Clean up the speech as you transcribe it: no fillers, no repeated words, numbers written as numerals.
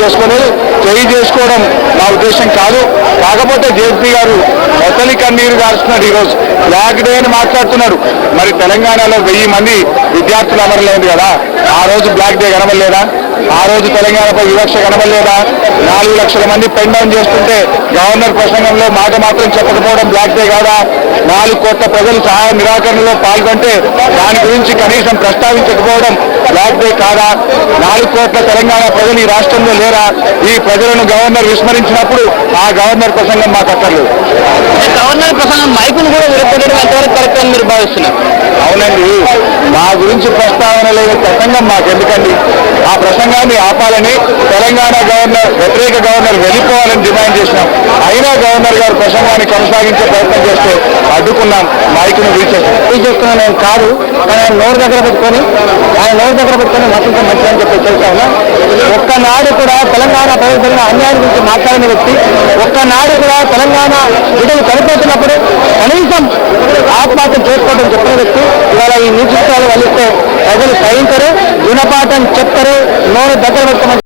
చేసుకోలేదు, చేసుకోవడం నా ఉద్దేశం కాదు. కాకపోతే జేపీ గారు మొసలి కన్నీరు గారుస్తున్నాడు. ఈరోజు బ్లాక్ డే అని మాట్లాడుతున్నాడు. మరి తెలంగాణలో 1000 మంది విద్యార్థులు అమరులైంది కదా, ఆ రోజు బ్లాక్ డే కనబడలేదా? ఆ రోజు తెలంగాణపై వివక్ష కనబడలేదా? 4 లక్షల మంది పెన్ డౌన్ చేస్తుంటే గవర్నర్ ప్రసంగంలో మాట మాత్రం చెప్పకపోవడం బ్లాక్ డే కాదా? 4 కోట్ల ప్రజలు సహాయ నిరాకరణలో పాల్గొంటే దాని గురించి కనీసం ప్రస్తావించకపోవడం బ్లాక్ డే కాదా? 4 కోట్ల తెలంగాణ ప్రజలు ఈ రాష్ట్రంలో లేరా? ఈ ప్రజలను గవర్నర్ విస్మరించినప్పుడు ఆ గవర్నర్ ప్రసంగం మాకు అక్కర్లేదు. గవర్నర్ ప్రసంగం మైకును కూడా విరగొట్టడం ఎంతవరకు కరెక్ట్ అని మీరు భావిస్తున్నారు? అవునండి, మా గురించి ప్రస్తావన లేని ప్రసంగం మాకెందుకండి? ఆ ప్రసంగాన్ని ఆపాలని తెలంగాణ గవర్నర్, వ్యతిరేక గవర్నర్ వెళ్ళిపోవాలని డిమాండ్ చేసినాం. అయినా గవర్నర్ గారు ప్రసంగాన్ని కొనసాగించే ప్రయత్నం చేస్తే అడ్డుకున్నాం, మైకును తీసేసుకున్నాం. నేను కాదు, ఆయన నోరు దగ్గర పెట్టుకొని మతంతో మంచిదని చెప్పి చెప్తాను. ఒక్కనాడు కూడా తెలంగాణ ప్రజల అన్యాయం గురించి మాట్లాడిన వ్యక్తి, ఒక్కనాడు కూడా తెలంగాణ బిడ్డలు చనిపోతున్నప్పుడు కనీసం ఆత్మహత్య చేసుకోవడం చెప్పిన వ్యక్తి ఇవాళ ఈ నీతి చిత్రాలు వల్లిస్తే ప్రజలు సహించరు, గుణపాఠం చెప్తారు, నోరు దగ్గర పెట్టుకోమని